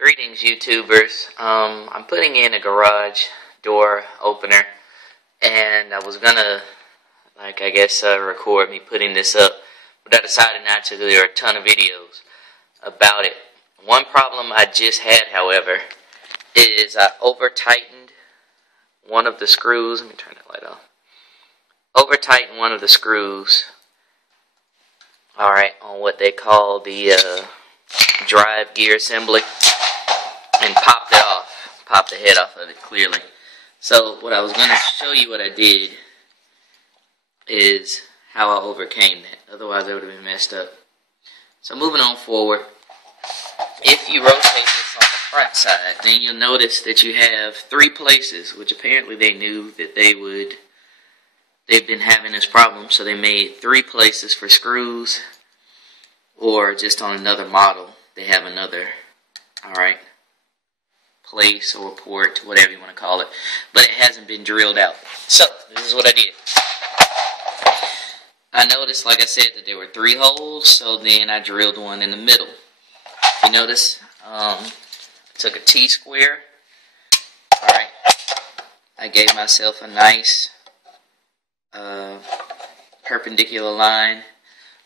Greetings, YouTubers. I'm putting in a garage door opener, and I was gonna, record me putting this up, but I decided not to. There are a ton of videos about it. One problem I just had, however, is I over-tightened one of the screws. Let me turn that light off. Over-tightened one of the screws, alright, on what they call the drive gear assembly, and popped it off, popped the head off of it clearly. So what I was going to show you what I did is how I overcame that. Otherwise it would have been messed up. So moving on forward, if you rotate this on the front side, then you'll notice that you have three places, which apparently they knew that they've been having this problem, so they made three places for screws, or just on another model they have another, alright, place or port, whatever you want to call it, but it hasn't been drilled out. So this is what I did. I noticed, like I said, that there were three holes, so then I drilled one in the middle. If you notice, I took a T-square, alright, I gave myself a nice perpendicular line.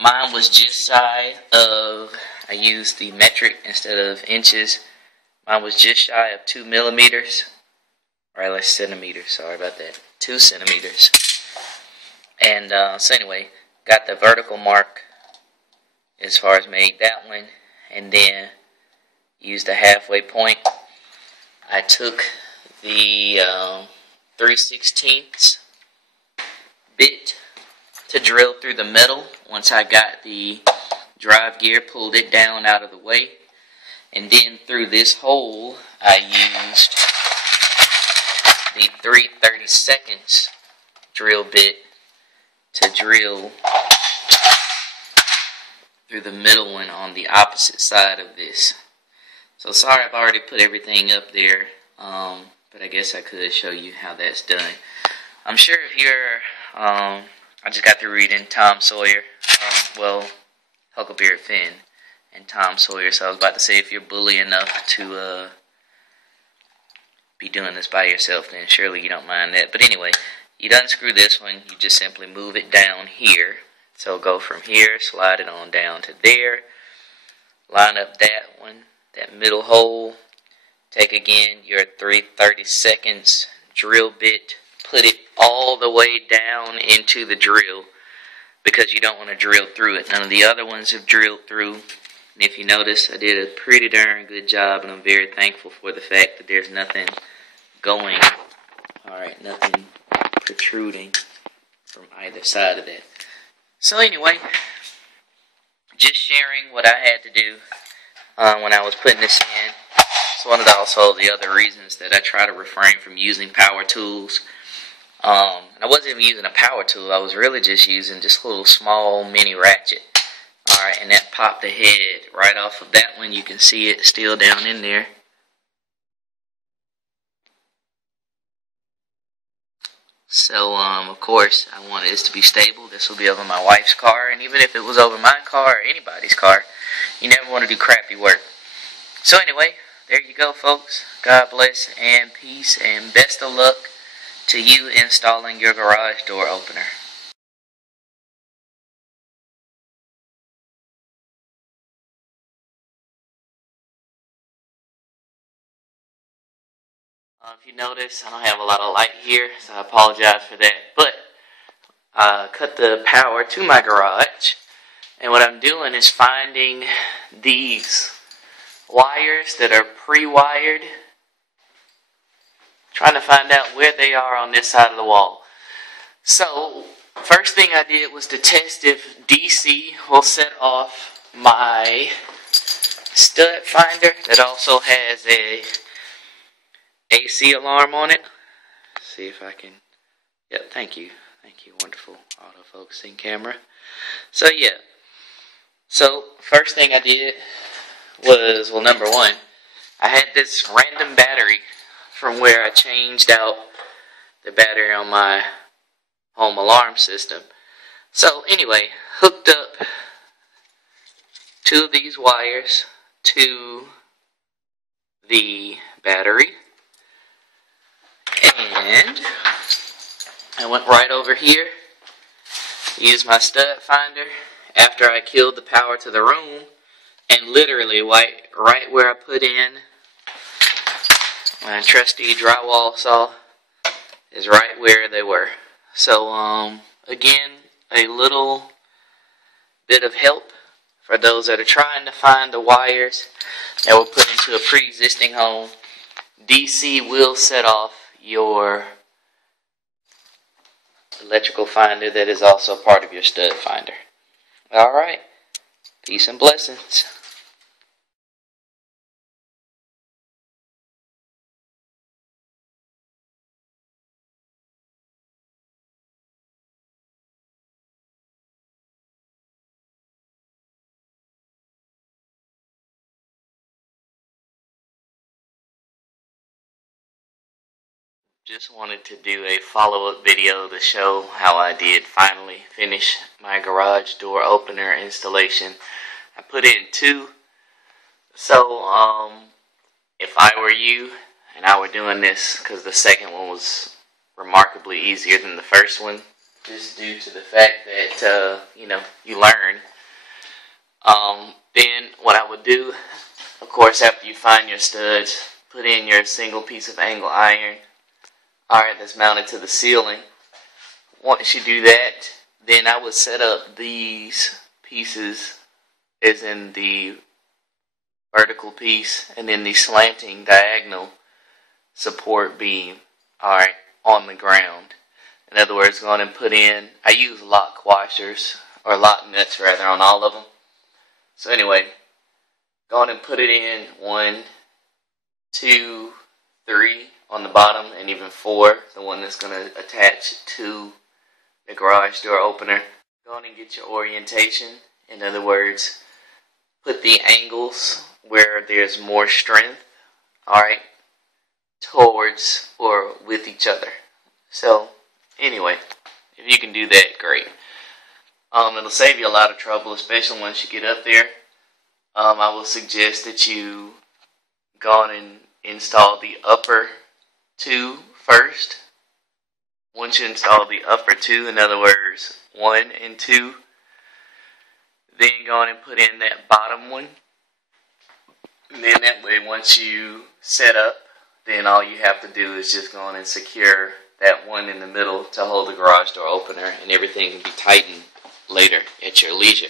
Mine was just shy of, I used the metric instead of inches. Mine was just shy of 2 millimeters. Alright, let's centimeters, sorry about that. 2 centimeters. And so anyway, got the vertical mark as far as made that one, and then used a halfway point. I took the 3/16 bit to drill through the middle. Once I got the drive gear, pulled it down out of the way, and then through this hole I used the 3/32 drill bit to drill through the middle one on the opposite side of this. So sorry I've already put everything up there, but I guess I could show you how that's done. I'm sure if you're, I just got through reading Tom Sawyer, Huckleberry Finn and Tom Sawyer, so I was about to say if you're bully enough to be doing this by yourself, then surely you don't mind that. But anyway, you unscrew this one, you just simply move it down here. So go from here, slide it on down to there, line up that one, that middle hole, take again your 3/32 drill bit, put it all the way down into the drill, because you don't want to drill through it. None of the other ones have drilled through. And if you notice, I did a pretty darn good job, and I'm very thankful for the fact that there's nothing going, alright, nothing protruding from either side of that. So anyway, just sharing what I had to do when I was putting this in. It's one of the other reasons that I try to refrain from using power tools. I wasn't even using a power tool. I was really just using this little small mini ratchet. Alright, and that popped the head right off of that one. You can see it still down in there. So, of course, I wanted this to be stable. This will be over my wife's car, and even if it was over my car or anybody's car, you never want to do crappy work. So anyway, there you go, folks. God bless and peace, and best of luck to you installing your garage door opener. If you notice, I don't have a lot of light here, so I apologize for that. But I cut the power to my garage, and what I'm doing is finding these wires that are pre-wired, trying to find out where they are on this side of the wall. So, first thing I did was to test if DC will set off my stud finder that also has a AC alarm on it. Let's see if I can, yep, thank you, wonderful autofocusing camera. So yeah, so first thing I did was, well, number one, I had this random battery from where I changed out the battery on my home alarm system. So anyway, hooked up two of these wires to the battery, and I went right over here, used my stud finder after I killed the power to the room, and literally right where I put in my trusty drywall saw is right where they were. So again, a little bit of help for those that are trying to find the wires that were put into a pre-existing home. DC will set off your electrical finder that is also part of your stud finder. Alright, peace and blessings. Just wanted to do a follow-up video to show how I did finally finish my garage door opener installation. I put in 2. So, if I were you and I were doing this, because the second one was remarkably easier than the first one, just due to the fact that, you learn. Then what I would do, of course, after you find your studs, put in your single piece of angle iron. Alright, that's mounted to the ceiling. Once you do that, then I would set up these pieces as in the vertical piece and then the slanting diagonal support beam, alright, on the ground. In other words, go on and put in, I use lock washers, or lock nuts rather, on all of them. So anyway, go on and put it in 1, 2, 3 on the bottom, and even 4, the one that's going to attach to the garage door opener. Go on and get your orientation. In other words, put the angles where there's more strength, alright, towards or with each other. So, anyway, if you can do that, great. It'll save you a lot of trouble, especially once you get up there. I will suggest that you go on and install the upper 2 first. Once you install the upper 2, in other words, 1 and 2, then go on and put in that bottom one. And then that way, once you set up, then all you have to do is just go on and secure that one in the middle to hold the garage door opener, and everything can be tightened later at your leisure.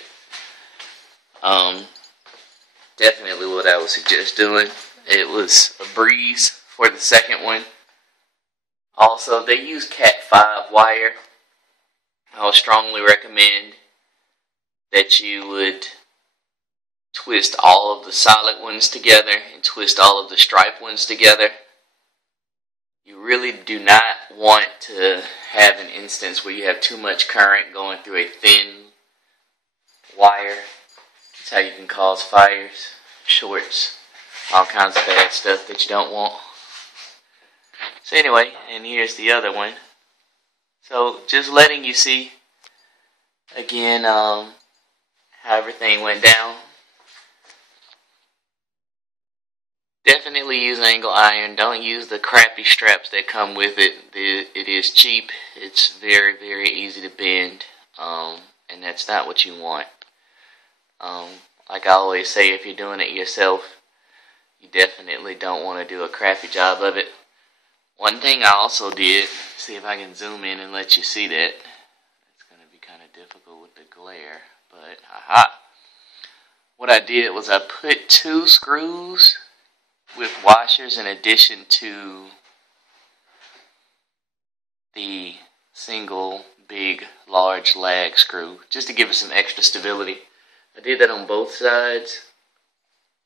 Definitely what I would suggest doing. It was a breeze for the second one. Also, they use Cat 5 wire. I would strongly recommend that you would twist all of the solid ones together and twist all of the stripe ones together. You really do not want to have an instance where you have too much current going through a thin wire. That's how you can cause fires, shorts, all kinds of bad stuff that you don't want. So anyway, and here's the other one. So just letting you see again how everything went down. Definitely use angle iron. Don't use the crappy straps that come with it. It is cheap. It's very, very easy to bend, and that's not what you want. Like I always say, if you're doing it yourself, you definitely don't want to do a crappy job of it. One thing I also did, see if I can zoom in and let you see that. It's going to be kind of difficult with the glare, but aha. What I did was I put 2 screws with washers in addition to the single big large lag screw, just to give it some extra stability. I did that on both sides,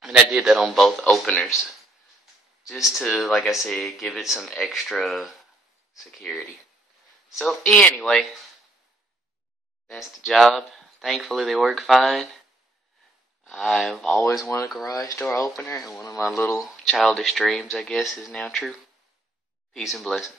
and I did that on both openers, just to, like I said, give it some extra security. So anyway, that's the job. Thankfully they work fine. I've always wanted a garage door opener, and one of my little childish dreams, I guess, is now true. Peace and blessings.